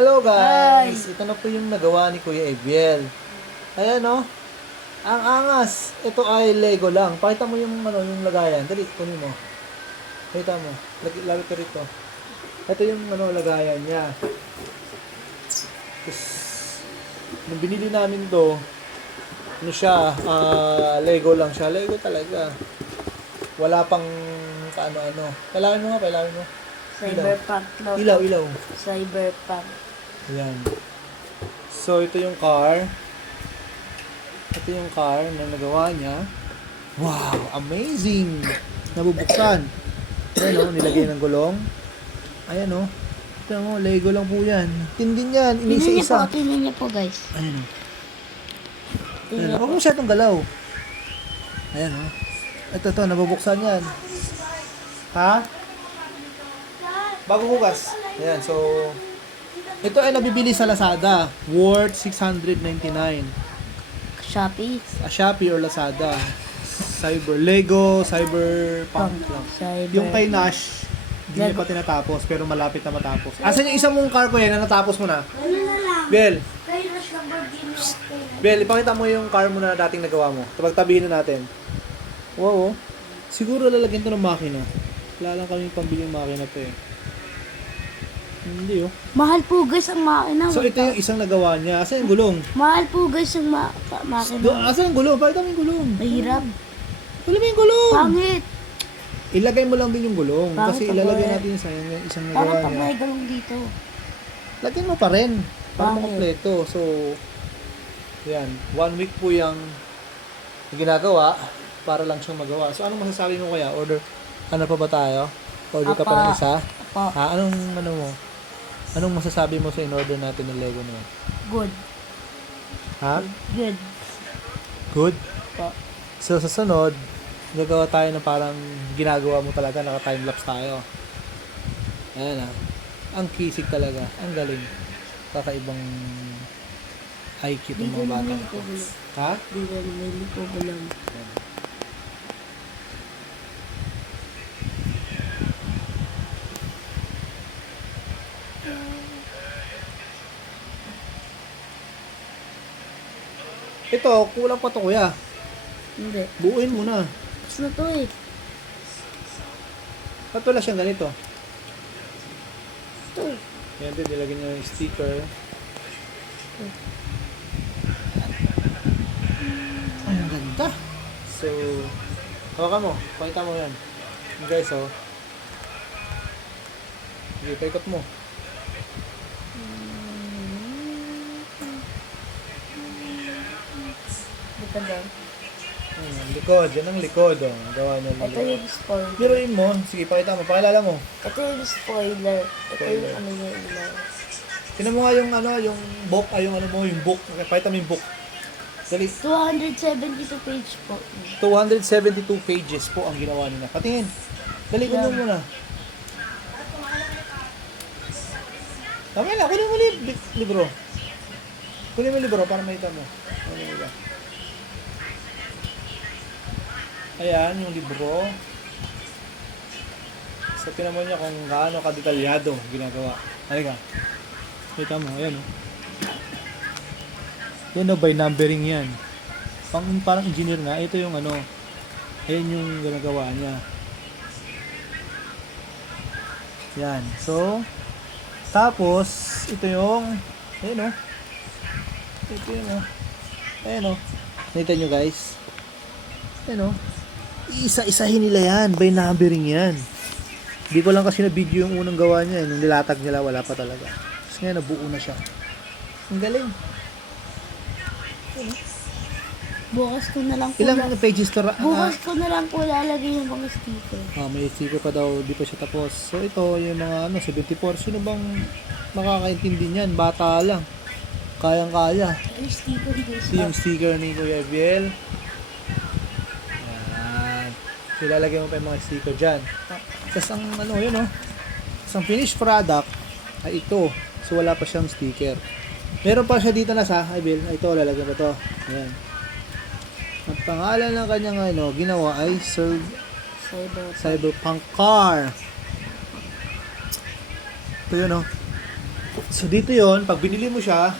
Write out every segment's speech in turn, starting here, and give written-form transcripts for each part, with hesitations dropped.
Hello guys! Ito na po yung nagawa ni Kuya Eviel. Ayan o. Ang angas. Ito ay Lego lang. Pakita mo yung, yung lagayan. Dali, kunin mo. Pakita mo. Lagi ko rito. Ito yung lagayan niya. Tapos, nung binili namin to, Lego lang siya. Lego talaga. Wala pang kaano-ano. Palawin mo nga, palawin mo. Cyberpunk. Ilaw. Cyberpunk. Ayan. So, ito yung car. Ito yung car na nagawa niya. Wow! Amazing! Nabubuksan. Ayan o, nilagay ng gulong. Ayan o. Ito mo, Lego lang po yan. Tindin yan. Inisa-isa. Tingnan niyo po guys. Ayan o. Ayan o. Huwag mo siya itong galaw. Ayan o. Ito, nabubuksan yan. Ha? Bago hugas. Ayan, so ito ay nabibili sa Lazada, worth 699. Shopee. Shopee or Lazada. Cyberpunk lang. Yung kay Nash, hindi niya pa tinatapos pero malapit na matapos. Asan yung isang mong car ko yan na natapos mo na? Bel. Bel, ipakita mo yung car mo na dating nagawa mo. Pagtabihin na natin. Wow. Siguro lalagyan to ng makina. Wala lang kami pambiling makina to eh. Hindi oh. Mahal po guys ang makina. So ito yung isang nagawa niya. Asan yung gulong? Mahal po guys ang makina. Asan yung gulong? Pakita mo yung gulong. Mahirap. Wala mo yung gulong. Pangit. Ilagay mo lang din yung gulong. Bakit Kasi pag ilalagay wala? natin yung isang Bakit nagawa pag niya. may galong dito? Lagyan mo pa rin. Para Bakit? makompleto. So, yan. 1 week po yung ginagawa para lang siyang magawa. So, anong masasabi mo kaya? Ano pa ba tayo? Order ka pa ng isa? Apa. Ha? Anong masasabi mo sa in-order natin ng Lego na yun? Good. Ha? Good. Good? Po. So, sa sunod, gagawa tayo ng parang ginagawa mo talaga, naka-timelapse tayo. Ayan ah. Ang kisig talaga. Ang galing. Kakaibang IQ itong mga bata. Ha? Dito na may liko ko lang. Ito, kulang pa to kuya. Hindi. Buuin mo na. Tapos na to eh. Ba't wala siyang ganito? Ito. Yan din, nilagyan niya yung sticker. Ang ganda. So, hawakan mo. Pakita mo yan. Yung guys, oh. Sige, paikot mo. Dito din. Likod. Yan ang likod, oh. Gawa niya. Ito yung spoiler. Biruin mo. Sige, pakita mo. Pakilala mo. Ito yung spoiler. Ito Spoiler. yung ano yung ilaw. Tinan mo nga yung yung book, yung book. Okay, pakita mo yung book. Dali. 272 page po. 272 pages po ang ginawa nila. Patingin. Dali, kunin mo na. Tama na, kunin mo libro. Kunin mo yung libro para makita mo. Ano ba? Ayan, yung libro. So, tinan mo niya kung gaano kadetalyado ginagawa. Halika. Kita mo, ayan o. Yan o, by numbering yan. Parang engineer nga. Ito yung ayan yung ginagawa niya. Yan. So, tapos, ito yung, ayan o. Ito yun o. Ayan o. Nakita nyo guys? Ayan o. Isa-isahin nila yan. By numbering yan. Hindi ko lang kasi na video yung unang gawa niya. Nung nilatag nila, wala pa talaga. Tapos ngayon, nabuo na siya. Ang galing. Bukas ko na lang po. Ilang pages to? Bukas ko na lang po lalagay yung mga sticker. May sticker pa daw. Di pa siya tapos. So ito, yung mga 74. Sino bang makakaintindi niyan? Bata lang. Kayang-kaya. Yung sticker guys. Ito yung sticker ni Kuya Eviel. Yan. Ilalagay mo pa yung mga sticker dyan. Tapos ang yun o. Ang finished product ay ito. So wala pa siyang sticker. Meron pa siya dito na sa Eviel. Ito, lalagyan ko to. Ayan. Ang pangalan ng kanyang ginawa ay Cyberpunk car. Ito yun o. So dito yon, pag binili mo siya,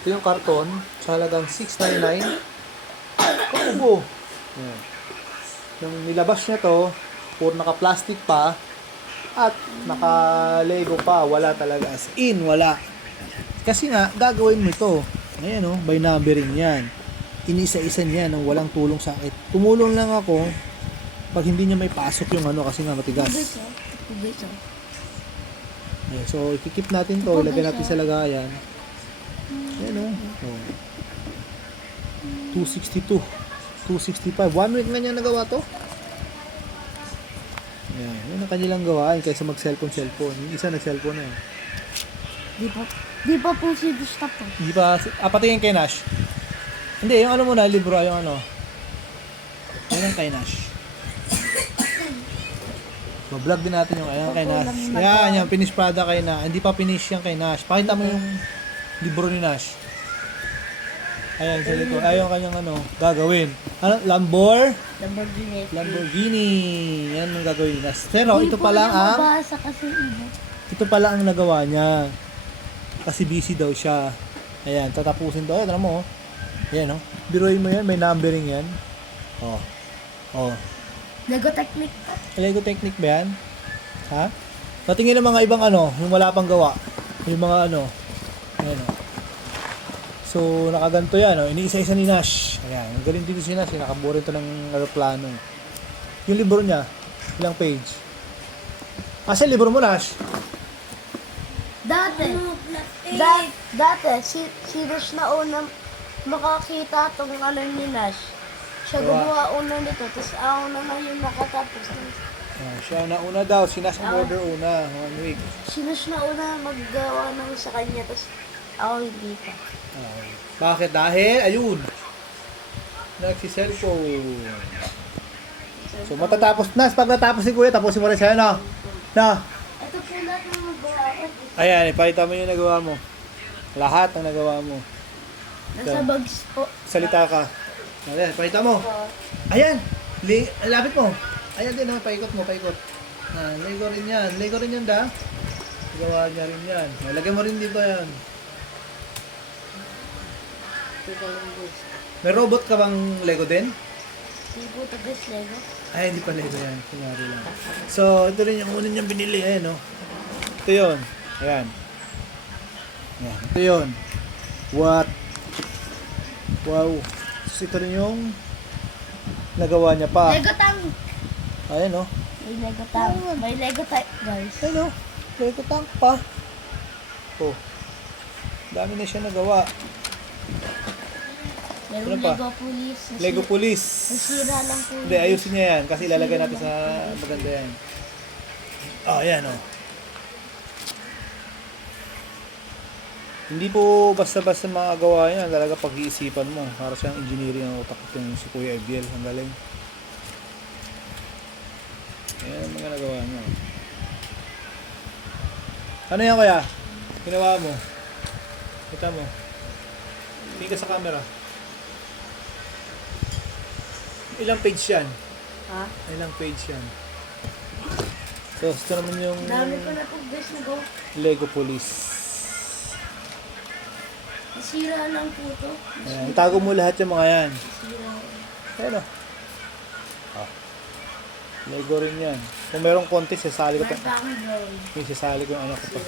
ito yung karton, sa halagang $6.99. Kubo. Yan. Yung nilabas niya to, puro naka-plastic pa, at naka-Lego pa, wala talaga. As in, wala. Kasi nga, gagawin mo ito. Ayan o, by numbering yan. Inisa-isa niya nang walang tulong sa akin. Tumulong lang ako pag hindi niya may pasok yung ano kasi nga matigas. Tubig, oh. Ayan, so, ikikip natin to, ilagay natin sa lagayan. Ayan o. Oh. 262. 265. 1 week na niya nagawa to. Ayan, yun ang kanilang gawain kaysa mag-cellphone. Yung isa nag-cellphone na eh. Di pa po si Gustav po. Hindi pa, patingin kay Nash. Hindi, yung ano muna, libro, yung ano. Yan ang kay Nash. Vlog din natin yung ayan kay Nash. Yan, yung finished product kay Nash. Hindi pa finish yan kay Nash. Pakita mo yung libro ni Nash. Ayan, sa likod. Ayan kanyang ano, gagawin. Ano? Lamborghini. Yan ang gagawin ni Nash. Pero ito pa lang ang, Mabasa kasi iba. ito pa lang ang nagawa niya. Kasi busy daw siya. Ayan, tatapusin daw. Ayan, mo. Ayan, oh. Biruin mo yan, may numbering yan. Oh. Oh. Lego Technic. Lego Technic ba yan? Ha? Natingin ng mga ibang ano, yung wala pang gawa. Yung mga ano. Ayan, oh. So, nakaganto yan, oh. Iniisa-isa ni Nash. Ayan, ang galing dito si Nash. Nakabuo rin ito ng aeroplano. Yung libro niya, ilang page? Asa yung libro mo, Nash? Dati, si Nash na unang makakita tong ano ni Nash. Siya gumawa una nito, tapos ako naman yung nakatapos. Ah, siya na una daw, si Nash ang order una, 1 week. Si Nash na una maggawa ng sa kanya, tapos ako hindi pa. Ah, bakit? Dahil, ayun, nagsi-cellphone. So, matatapos, Nash, pag natapos si Kuya, tapusin mo rin siya, no? No? Ito po lahat ng magawa ko. Ayan, ipakita mo yung nagawa mo. Lahat ng nagawa mo. Nasa bags po. Salita ka. Ayan, pakita mo. Ayan, lapit mo. Ayan din, oh, paikot mo, paikot. Ah, Lego rin yan. Lego rin yan, da. Gawa niya rin yan. Lagyan mo rin dito yan. May robot ka bang Lego din? Hindi po tapos Lego. Ay, hindi pa Lego yan. Kunyari lang. So, ito rin yung una niyang binili. Ayan, oh. Ito yun. Ayan. Ayan, ito yun. What? Wow. So, ito rin yung nagawa niya pa. Lego Tank! Ayan, oh. May Lego Tank. May Lego Tank, guys. Ayan, oh. Lego tank pa. Oh. Dami na siya nagawa. Meron Ano pa? Lego Police. Lego Police. Nasira lang po. Hindi, ayusin niya yan. Kasi ilalagay natin sa maganda yan. Oh, ayan, oh. Hindi po basta-basta makagawa yan. Talaga pag-iisipan mo. Para siyang engineering ang utak yung si Kuya Ebiel. Ang galing. Ayan ang mga nagawa niya. Ano yan, Kuya? Ginawa mo? Kita mo. Tingin ka sa camera. Ilang page yan? Ha? Ilang page yan? So, ito naman yung Dami ko na po guys na go. Lego Police. Nasira lang po to. Ayan, itago mo lahat yung mga yan. Nasira. Ayan o. Oh. Lego rin yan. Kung merong konti, sasali ko pa. Meron pa akong drawing. May sasali ko yung anak ko pa.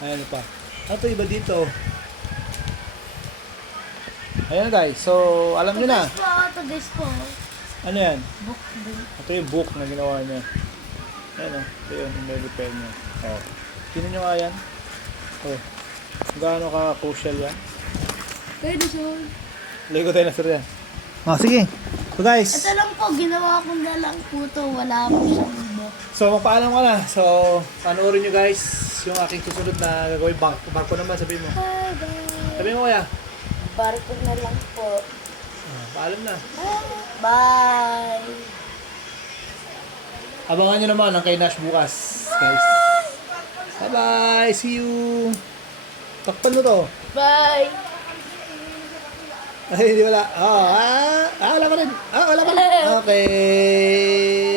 Ayan pa. Ano to iba dito? Ayan guys, so alam nyo na. Ito guys po. Ano yan? Book din. Ito yung book na ginawa niya. Ayan o. Ito yun, yung may repair niya. Oh. Sino nyo nga yan? Oh. Gaano ka crucial yan? Kayo na siya. Lego dinosaur yan. Oh, sige. So guys. Ito lang po, ginawa ko na lang po to. Wala po siyang book. So magpaalam ka na. So panoorin nyo guys yung aking susunod na gagawin. Barko naman sabihin mo. Bye bye. Sabihin mo kaya. Barko na lang po. Paalam na. Bye. Abangan nyo naman ang kay Nash bukas guys. Bye bye. See you. Takpan mo to. Bye. Ay, hindi wala. Wala pa rin. Wala pa rin. Okay.